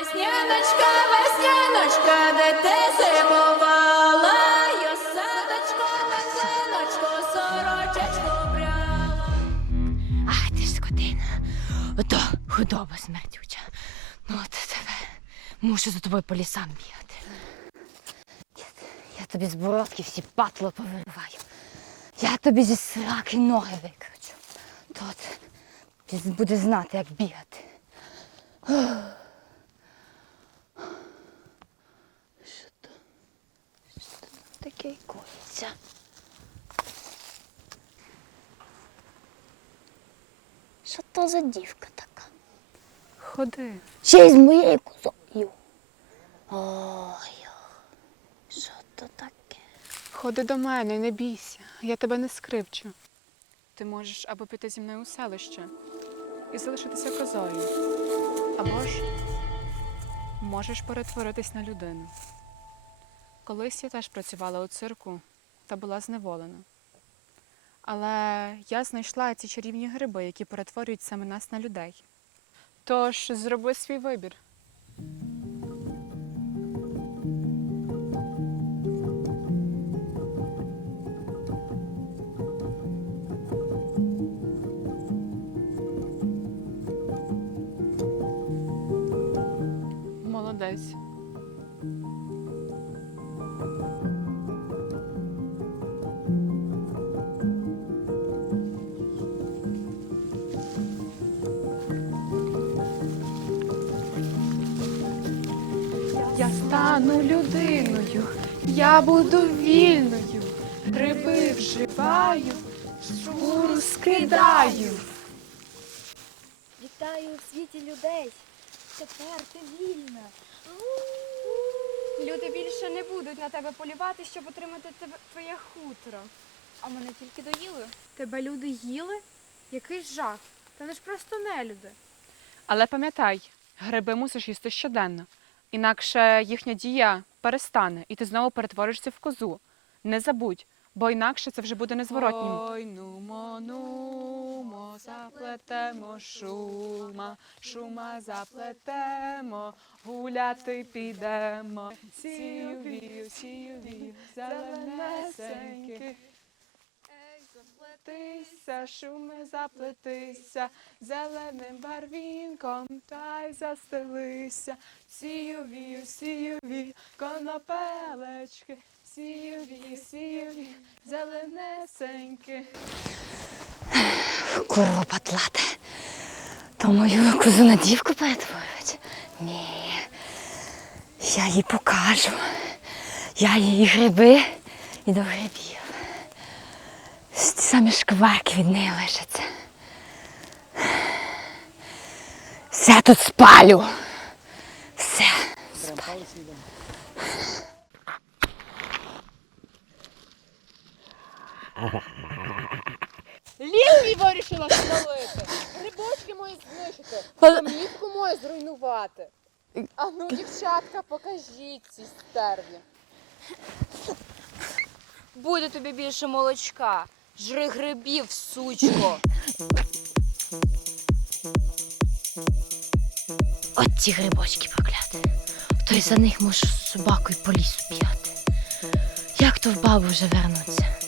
Весняночка, весняночка, де ти зимувала? Я садочко, весняночко, сорочечку брала. Ах ти ж скотина. Ото худоба смердюча. Ну от тебе. Мушу за тобою по лісам бігати. Я, я тобі з бородки всі патло повириваю. Я тобі зі сраки ноги викручу. То от ти буде знати, як бігати. Що то? Що таке коїться? Що то за дівка така? Ходи. Ще й з моєю козою. Ой, що то таке? Ходи до мене, не бійся. Я тебе не скривчу. Ти можеш або піти зі мною у селище і залишитися козою. Або ж можеш перетворитись на людину. Колись я теж працювала у цирку та була зневолена. Але я знайшла ці чарівні гриби, які перетворюють саме нас на людей. Тож зроби свій вибір. Молодець. Я стану людиною, я буду вільною, гриби вживаю, шкуру скидаю. Вітаю у світі людей. Тепер ти вільна. Люди більше не будуть на тебе полювати, щоб отримати тебе твоє хутро. А мене тільки доїли. Тебе люди їли? Який жах. Та вони ж просто нелюди. Але пам'ятай, гриби мусиш їсти щоденно, інакше їхня дія перестане, і ти знову перетворишся в козу. Не забудь, бо інакше це вже буде незворотнім. Ой, нумо, нумо, заплетемо шума, шума заплетемо, гуляти підемо. Сію вію, сію зеленесеньки. Заплетися, шуми заплетися, зеленим барвінком та й застелися. Сію вію, сію конопелечки, сію вію, зеленесеньки. Курва патлата. То мою козу на дівку перетворюють? Ні. Я їй покажу. Я їй гриби і до грибів. Ті самі шкварки від неї лишаться. Все тут спалю. Все. спалю. Ліс мій вирішила спалити. Грибочки мої знищити. Кам'янку мою зруйнувати. А ну, дівчатка, покажіть ці стерві. Буде тобі більше молочка. Жри грибів, сучко. От ті грибочки прокляти. То й за них можеш собаку й по лісу п'яти. Як то в бабу вже вернуться?